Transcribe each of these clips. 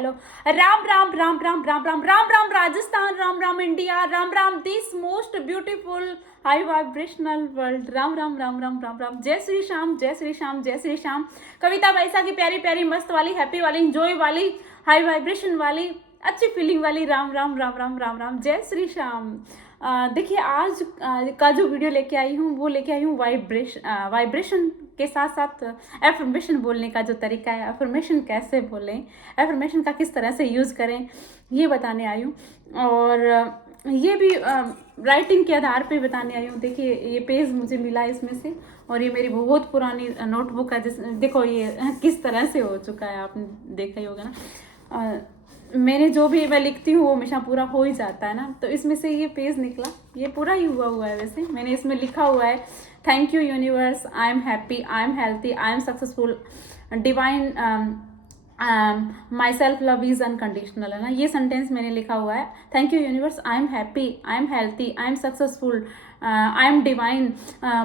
Hello. Ram Ram Ram Ram Ram Ram Ram Ram Rajasthan, Ram Ram India, Ram Ram this most beautiful high vibrational world. Ram Ram Ram Ram Ram Ram. जय श्री श्याम, जय श्री श्याम, जय श्री श्याम। कविता वैसा की प्यारी प्यारी मस्त वाली, हैप्पी वाली, इंजॉय वाली, हाई वाइब्रेशन वाली, अच्छी फीलिंग वाली। राम राम राम राम राम राम। जय श्री श्याम। देखिए आज का जो वीडियो लेके आई हूँ वो लेके आई हूँ वाइब्रेशन के साथ साथ एफर्मेशन बोलने का जो तरीका है, एफर्मेशन कैसे बोलें, एफर्मेशन का किस तरह से यूज़ करें, ये बताने आई हूँ। और ये भी राइटिंग के आधार पे बताने आई हूँ। देखिए ये पेज मुझे मिला इसमें से, और ये मेरी बहुत पुरानी नोटबुक है। देखो ये किस तरह से हो चुका है, आपने देखा ही होगा ना। मैंने जो भी मैं लिखती हूँ वो हमेशा पूरा हो ही जाता है ना। तो इसमें से ये पेज निकला, ये पूरा ही हुआ है। वैसे मैंने इसमें लिखा हुआ है, thank you universe, I am happy, I am healthy, I am successful, divine, my self love is unconditional, है ना। ये सेंटेंस मैंने लिखा हुआ है, thank you universe, I am happy, I am healthy, I am successful, I am divine,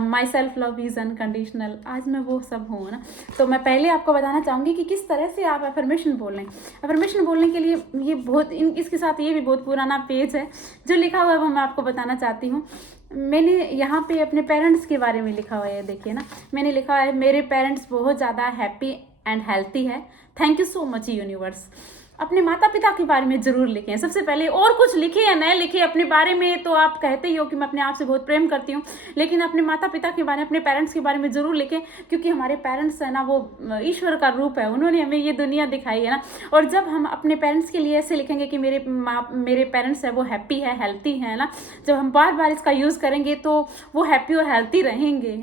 my self love is unconditional. आज मैं वो सब हूँ ना। तो मैं पहले आपको बताना चाहूँगी कि किस तरह से आप एफर्मेशन बोलें। एफर्मेशन बोलने के लिए ये बहुत इसके साथ ये भी बहुत पुराना पेज है जो लिखा हुआ है, वो मैं आपको बताना चाहती हूँ। मैंने यहाँ पे अपने पेरेंट्स के बारे में लिखा हुआ है, देखिए ना। मैंने लिखा है, मेरे पेरेंट्स बहुत ज़्यादा हैप्पी एंड हेल्थी है, thank you so much universe. अपने माता पिता के बारे में जरूर लिखें सबसे पहले, और कुछ लिखे या न लिखे अपने बारे में तो आप कहते ही हो कि मैं अपने आप से बहुत प्रेम करती हूँ, लेकिन अपने माता पिता के बारे में, अपने पेरेंट्स के बारे में जरूर लिखें, क्योंकि हमारे पेरेंट्स है ना वो ईश्वर का रूप है, उन्होंने हमें ये दुनिया दिखाई है ना। और जब हम अपने पेरेंट्स के लिए ऐसे लिखेंगे कि मेरे पेरेंट्स है वो हैप्पी है, हेल्थी है ना, जब हम बार बार इसका यूज़ करेंगे तो वो हैप्पी और हेल्थी रहेंगे।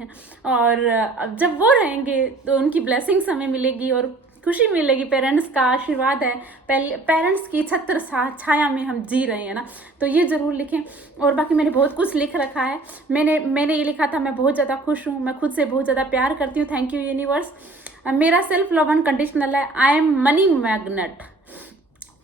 और जब वो रहेंगे तो उनकी ब्लेसिंग्स हमें मिलेगी और खुशी मिलेगी, पेरेंट्स का आशीर्वाद है, पेरेंट्स की छत्र छाया में हम जी रहे हैं ना। तो ये ज़रूर लिखें। और बाकी मैंने बहुत कुछ लिख रखा है। मैंने ये लिखा था, मैं बहुत ज़्यादा खुश हूँ, मैं खुद से बहुत ज़्यादा प्यार करती हूँ, थैंक यू यूनिवर्स। मेरा सेल्फ लव अनकंडीशनल है, आई एम मनी मैग्नेट।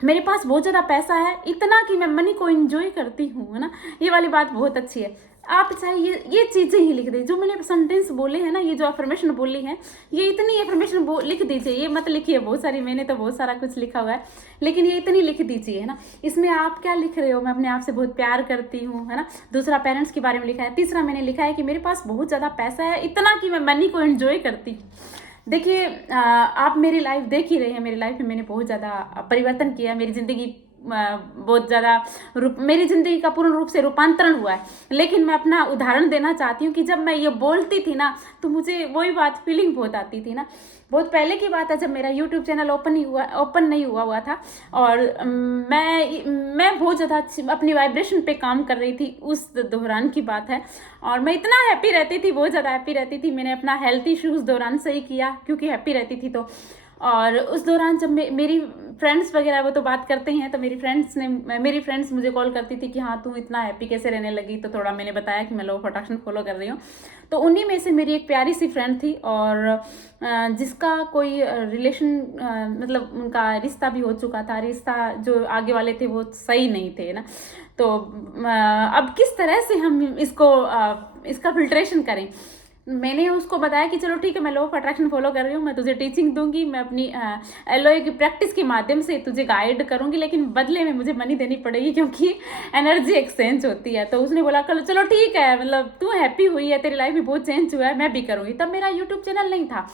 मेरे पास बहुत ज़्यादा पैसा है, इतना कि मैं मनी को एंजॉय करती हूँ, है ना। ये वाली बात बहुत अच्छी है। आप चाहे ये चीज़ें ही लिख दें जो मैंने सेंटेंस बोले हैं ना, ये जो अफर्मेशन बोली है, ये इतनी अफर्मेशन लिख दीजिए। ये मत लिखिए बहुत सारी, मैंने तो बहुत सारा कुछ लिखा हुआ है, लेकिन ये इतनी लिख दीजिए, है ना। इसमें आप क्या लिख रहे हो, मैं अपने आप से बहुत प्यार करती हूँ, है ना। दूसरा पेरेंट्स के बारे में लिखा है। तीसरा मैंने लिखा है कि मेरे पास बहुत ज़्यादा पैसा है, इतना कि मैं मनी को एंजॉय करती हूँ। देखिए आप मेरी लाइफ देख ही रहे हैं, मेरी लाइफ में मैंने बहुत ज़्यादा परिवर्तन किया है। मेरी ज़िंदगी बहुत ज़्यादा मेरी ज़िंदगी का पूर्ण रूप से रूपांतरण हुआ है। लेकिन मैं अपना उदाहरण देना चाहती हूँ कि जब मैं ये बोलती थी ना तो मुझे वही बात फीलिंग बहुत आती थी ना। बहुत पहले की बात है, जब मेरा यूट्यूब चैनल ओपन नहीं हुआ था, और मैं बहुत ज़्यादा अपनी वाइब्रेशन पे काम कर रही थी, उस दौरान की बात है। और मैं इतना हैप्पी रहती थी, बहुत ज़्यादा हैप्पी रहती थी। मैंने अपना हेल्थ इशूज़ दौरान सही किया क्योंकि हैप्पी रहती थी। तो और उस दौरान जब मेरी फ्रेंड्स वगैरह वो तो बात करते हैं, तो मेरी फ्रेंड्स मुझे कॉल करती थी कि हाँ तू इतना हैप्पी कैसे रहने लगी। तो थोड़ा मैंने बताया कि मैं लॉ ऑफ अट्रैक्शन फॉलो कर रही हूँ। तो उन्हीं में से मेरी एक प्यारी सी फ्रेंड थी, और जिसका कोई रिलेशन मतलब उनका रिश्ता भी हो चुका था। रिश्ता जो आगे वाले थे वो सही नहीं थे ना। तो अब किस तरह से हम इसका फिल्ट्रेशन करें। मैंने उसको बताया कि चलो ठीक है, मैं लॉ ऑफ अट्रैक्शन फॉलो कर रही हूँ, मैं तुझे टीचिंग दूंगी, मैं अपनी एलओए की प्रैक्टिस के माध्यम से तुझे गाइड करूंगी, लेकिन बदले में मुझे मनी देनी पड़ेगी क्योंकि एनर्जी एक्सचेंज होती है। तो उसने बोला चलो ठीक है, मतलब तू हैप्पी हुई है, तेरी लाइफ में बहुत चेंज हुआ है, मैं भी करूँगी। तब मेरा यूट्यूब चैनल नहीं था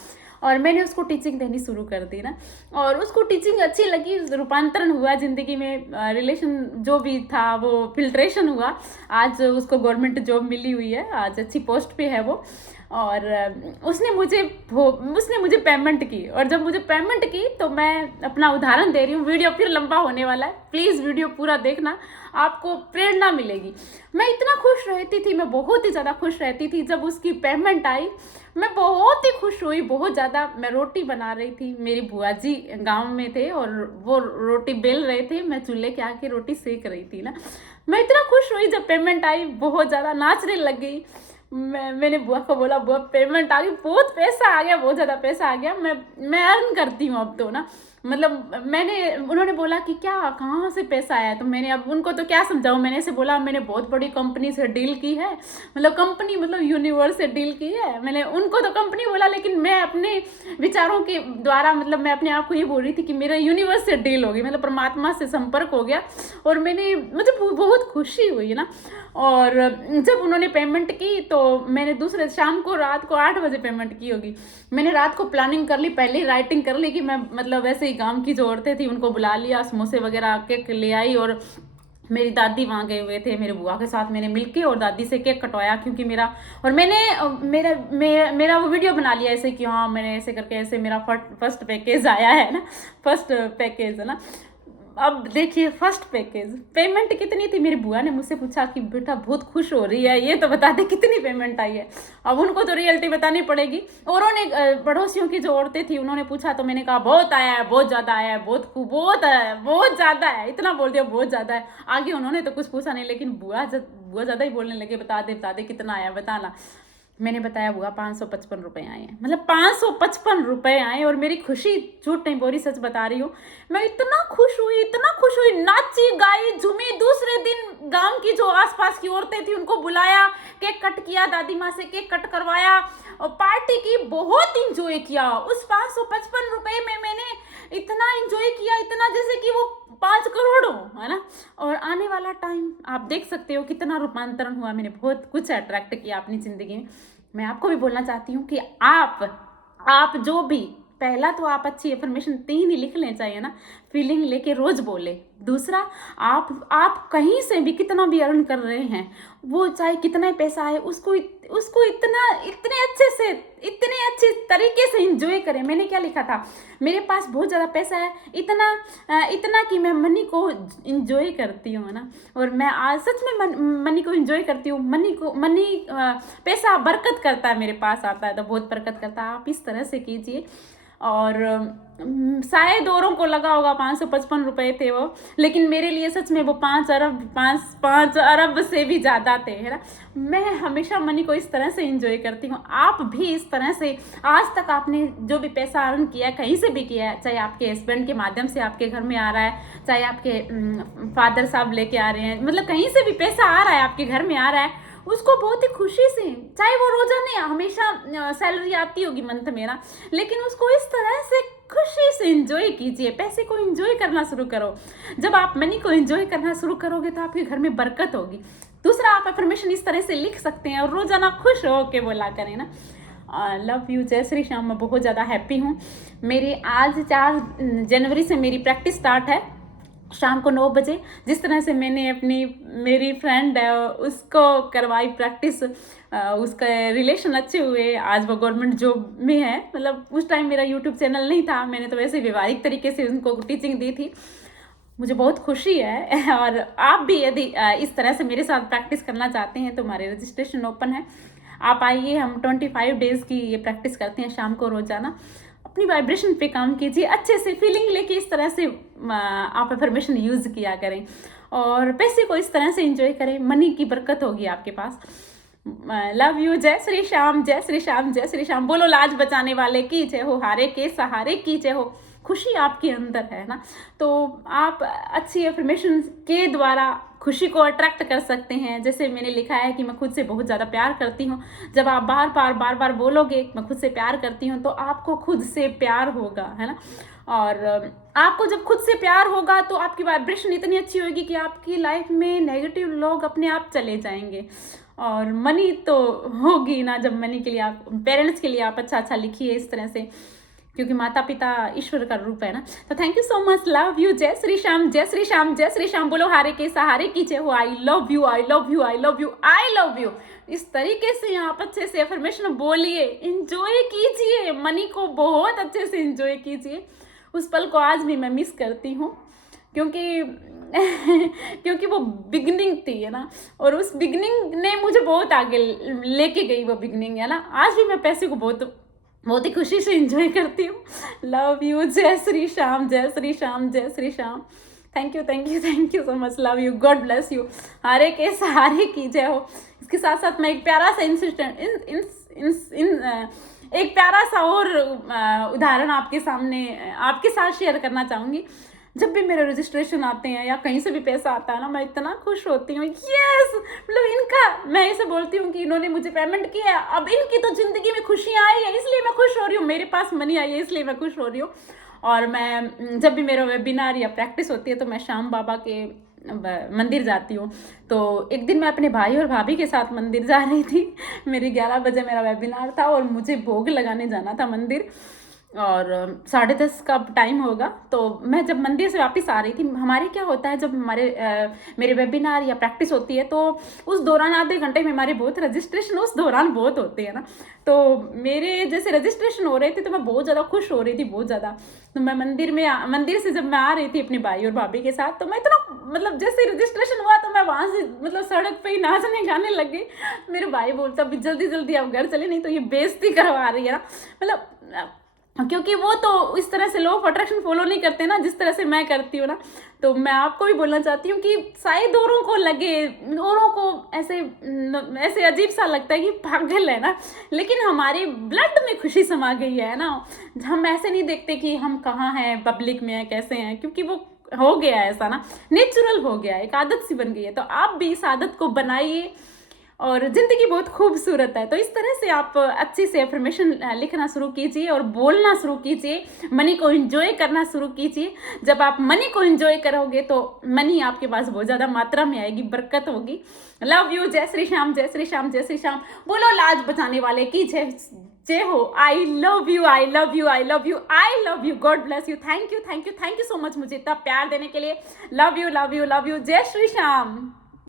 और मैंने उसको टीचिंग देनी शुरू कर दी ना, और उसको टीचिंग अच्छी लगी, रूपांतरण हुआ ज़िंदगी में, रिलेशन जो भी था वो फिल्ट्रेशन हुआ। आज उसको गवर्नमेंट जॉब मिली हुई है, आज अच्छी पोस्ट पे है वो। और उसने मुझे पेमेंट की, और जब मुझे पेमेंट की तो मैं अपना उदाहरण दे रही हूँ। वीडियो फिर लंबा होने वाला है, प्लीज़ वीडियो पूरा देखना, आपको प्रेरणा मिलेगी। मैं इतना खुश रहती थी, मैं बहुत ही ज़्यादा खुश रहती थी। जब उसकी पेमेंट आई मैं बहुत ही खुश हुई, बहुत ज़्यादा। मैं रोटी बना रही थी, मेरी बुआ जी गाँव में थे और वो रोटी बेल रहे थे, मैं चूल्हे के आके रोटी सेक रही थी ना। मैं इतना खुश हुई जब पेमेंट आई, बहुत ज़्यादा नाचने लग गई। मैंने बुआ को बोला, बुआ पेमेंट आ गई, बहुत पैसा आ गया, बहुत ज़्यादा पैसा आ गया, मैं अर्न करती हूँ अब तो ना। मतलब उन्होंने बोला कि क्या कहाँ से पैसा आया, तो मैंने अब उनको तो क्या समझाऊँ, मैंने ऐसे बोला मैंने बहुत बड़ी कंपनी से डील की है, मतलब कंपनी मतलब यूनिवर्स से डील की है। मैंने उनको तो कंपनी बोला, लेकिन मैं अपने विचारों के द्वारा मतलब मैं अपने आप को ये बोल रही थी कि मेरा यूनिवर्स से डील होगी, मतलब परमात्मा से संपर्क हो गया। और मुझे बहुत खुशी हुई ना। और जब उन्होंने पेमेंट की तो मैंने दूसरे शाम को रात को 8 बजे पेमेंट की होगी। मैंने रात को प्लानिंग कर ली, पहले ही राइटिंग कर ली कि मैं मतलब वैसे ही गांव की जो औरतें थी उनको बुला लिया, समोसे वगैरह केक ले आई। और मेरी दादी वहाँ गए हुए थे मेरे बुआ के साथ, मैंने मिलके और दादी से केक कटवाया, क्योंकि मेरा और मैंने मेरा वो वीडियो बना लिया ऐसे कि हाँ मैंने ऐसे करके ऐसे मेरा फर्स्ट पैकेज आया है ना, फर्स्ट पैकेज है ना। अब देखिए फर्स्ट पैकेज पेमेंट कितनी थी, मेरी बुआ ने मुझसे पूछा कि बेटा बहुत खुश हो रही है, ये तो बता दे कितनी पेमेंट आई है। अब उनको तो रियलिटी बतानी पड़ेगी। और उन्होंने पड़ोसियों की जो औरतें थी उन्होंने पूछा, तो मैंने कहा बहुत आया है, बहुत ज़्यादा आया है, बहुत ज़्यादा है, इतना बोल दिया बहुत ज़्यादा है। आगे उन्होंने तो कुछ पूछा नहीं, लेकिन बुआ ज़्यादा ही बोलने लगे, बता दे कितना आया बताना। मैंने बताया बुआ 555 रुपए आए हैं, मतलब 555 रुपए आए। और मेरी खुशी झूठ नहीं बोल रही, सच बता रही हूँ, मैं इतना खुश हुई, नाची गाई झूमी। दूसरे दिन गांव की जो आसपास की औरतें थी उनको बुलाया, केक कट किया, दादी माँ से केक कट करवाया और पार्टी की, बहुत इंजॉय किया। उस 555 रुपए में मैंने इतना इंजॉय किया, इतना जैसे कि वो 5 करोड़ हो, है ना। और आने वाला टाइम आप देख सकते हो कितना रूपांतरण हुआ, मैंने बहुत कुछ अट्रैक्ट किया अपनी जिंदगी में। मैं आपको भी बोलना चाहती हूँ कि आप जो भी, पहला तो आप अच्छी इन्फॉर्मेशन 3 ही लिख लें चाहिए ना, फीलिंग लेके रोज बोले। दूसरा, आप कहीं से भी कितना भी अर्न कर रहे हैं, वो चाहे कितना ही पैसा आए, उसको इतने अच्छे तरीके से इंजॉय करें। मैंने क्या लिखा था, मेरे पास बहुत ज़्यादा पैसा है, इतना कि मैं मनी को इंजॉय करती हूँ ना। और मैं आज सच में मनी को इंजॉय करती हूँ। पैसा बरकत करता है, मेरे पास आता है तो बहुत बरकत करता है। आप इस तरह से कीजिए। और शायद औरों को लगा होगा 555 रुपए थे वो, लेकिन मेरे लिए सच में वो 5 अरब से भी ज़्यादा थे, है ना। मैं हमेशा मनी को इस तरह से इंजॉय करती हूँ। आप भी इस तरह से, आज तक आपने जो भी पैसा अर्न किया है, कहीं से भी किया है, चाहे आपके हस्बैंड के माध्यम से आपके घर में आ रहा है, चाहे आपके फादर साहब लेके आ रहे हैं, मतलब कहीं से भी पैसा आ रहा है, आपके घर में आ रहा है, उसको बहुत ही खुशी से, चाहे वो रोजाना हमेशा सैलरी आती होगी मंथ में ना, लेकिन उसको इस तरह से खुशी से एंजॉय कीजिए। पैसे को एंजॉय करना शुरू करो। जब आप मनी को एंजॉय करना शुरू करोगे तो आपके घर में बरकत होगी। दूसरा, आप अफर्मेशन इस तरह से लिख सकते हैं और रोजाना खुश हो के बोला करें ना, लव यू, जय श्री श्याम। मैं बहुत ज़्यादा हैप्पी हूँ। मेरी आज 4 जनवरी से मेरी प्रैक्टिस स्टार्ट है, शाम को 9 बजे। जिस तरह से मैंने मेरी फ्रेंड है उसको करवाई प्रैक्टिस, उसका रिलेशन अच्छे हुए, आज वो गवर्नमेंट जॉब में है। मतलब उस टाइम मेरा यूट्यूब चैनल नहीं था, मैंने तो वैसे व्यवहारिक तरीके से उनको टीचिंग दी थी। मुझे बहुत खुशी है। और आप भी यदि इस तरह से मेरे साथ प्रैक्टिस करना चाहते हैं तो हमारे रजिस्ट्रेशन ओपन है, आप आइए। हम 25 डेज़ की ये प्रैक्टिस करते हैं शाम को रोजाना। अपनी वाइब्रेशन पे काम कीजिए, अच्छे से फीलिंग लेके इस तरह से आप अफर्मेशन यूज़ किया करें और पैसे को इस तरह से एंजॉय करें। मनी की बरकत होगी आपके पास। लव यू, जय श्री श्याम, जय श्री श्याम, जय श्री श्याम। बोलो लाज बचाने वाले की जय हो, हारे के सहारे की जय हो। खुशी आपके अंदर है ना, तो आप अच्छी अफर्मेशन के द्वारा खुशी को अट्रैक्ट कर सकते हैं। जैसे मैंने लिखा है कि मैं खुद से बहुत ज़्यादा प्यार करती हूँ। जब आप बार बार बोलोगे मैं खुद से प्यार करती हूँ, तो आपको खुद से प्यार होगा, है ना। और आपको जब खुद से प्यार होगा तो आपकी वाइब्रेशन इतनी अच्छी होगी कि आपकी लाइफ में नेगेटिव लोग अपने आप चले जाएंगे। और मनी तो होगी ना, जब मनी के लिए आप, पेरेंट्स के लिए आप अच्छा लिखिए इस तरह से, क्योंकि माता पिता ईश्वर का रूप है ना। तो thank you so much, love you, जय श्री श्याम, जय श्री श्याम, जय श्री श्याम। बोलो हारे के सहारे की जय हो। I love you, I love you, I love you, I love you. इस तरीके से आप अच्छे से अफर्मेशन बोलिए, इंजॉय कीजिए, मनी को बहुत अच्छे से इंजॉय कीजिए। उस पल को आज भी मैं मिस करती हूँ, क्योंकि वो बिगनिंग थी, है ना। और उस बिगनिंग ने मुझे बहुत आगे लेके गई, वो बिगनिंग, है ना। आज भी मैं पैसे को बहुत ही खुशी से एंजॉय करती हूँ। लव यू, जय श्री श्याम, जय श्री श्याम, जय Shri Shyam. Thank you so much, love you, God bless you. हारे के सहारे की जय हो। इसके साथ साथ मैं एक प्यारा सा एक प्यारा सा और उदाहरण आपके साथ शेयर करना चाहूँगी। जब भी मेरे रजिस्ट्रेशन आते हैं या कहीं से भी पैसा आता है ना, मैं इतना खुश होती हूँ। यस, मतलब इनका, मैं ऐसे बोलती हूँ कि इन्होंने मुझे पेमेंट किया, अब इनकी तो ज़िंदगी में खुशियाँ आई है इसलिए मैं खुश हो रही हूँ, मेरे पास मनी आई है इसलिए मैं खुश हो रही हूँ। और मैं जब भी मेरा वेबिनार या प्रैक्टिस होती है तो मैं श्याम बाबा के मंदिर जाती हूँ। तो एक दिन मैं अपने भाई और भाभी के साथ मंदिर जा रही थी। मेरी 11 बजे मेरा वेबिनार था और मुझे भोग लगाने जाना था मंदिर, और 10:30 का टाइम होगा। तो मैं जब मंदिर से वापस आ रही थी, हमारे क्या होता है जब मेरे वेबिनार या प्रैक्टिस होती है तो उस दौरान आधे घंटे में हमारे बहुत रजिस्ट्रेशन उस दौरान बहुत होते हैं ना। तो मेरे जैसे रजिस्ट्रेशन हो रहे थे तो मैं बहुत ज़्यादा खुश हो रही थी, बहुत ज़्यादा। तो मैं मंदिर से जब मैं आ रही थी अपने भाई और भाभी के साथ, तो मैं इतना, मतलब जैसे रजिस्ट्रेशन हुआ तो मैं वहाँ से मतलब सड़क पे ही नाचने गाने लग गई। मेरे भाई बोलता अभी जल्दी जल्दी आप घर चले, नहीं तो ये बेइज्जती करवा रही है ना। मतलब क्योंकि वो तो इस तरह से लॉ ऑफ अट्रैक्शन फॉलो नहीं करते ना जिस तरह से मैं करती हूँ ना। तो मैं आपको भी बोलना चाहती हूँ कि शायद औरों को लगे, औरों को ऐसे अजीब सा लगता है कि पागल है ना, लेकिन हमारे ब्लड में खुशी समा गई है ना। हम ऐसे नहीं देखते कि हम कहाँ हैं, पब्लिक में हैं, कैसे हैं, क्योंकि वो हो गया है ऐसा ना, नेचुरल हो गया है, एक आदत सी बन गई है। तो आप भी इस आदत को बनाइए और ज़िंदगी बहुत खूबसूरत है। तो इस तरह से आप अच्छे से अफर्मेशन लिखना शुरू कीजिए और बोलना शुरू कीजिए, मनी को एंजॉय करना शुरू कीजिए। जब आप मनी को एंजॉय करोगे तो मनी आपके पास बहुत ज़्यादा मात्रा में आएगी, बरकत होगी। लव यू, जय श्री श्याम, जय श्री श्याम, जय श्री श्याम। बोलो लाज बचाने वाले की जय जय हो। I love you, I love you, I love you, I love you. God bless you. Thank you, thank you, thank you so much मुझे इतना प्यार देने के लिए। Love you, love you, love you. जय श्री श्याम।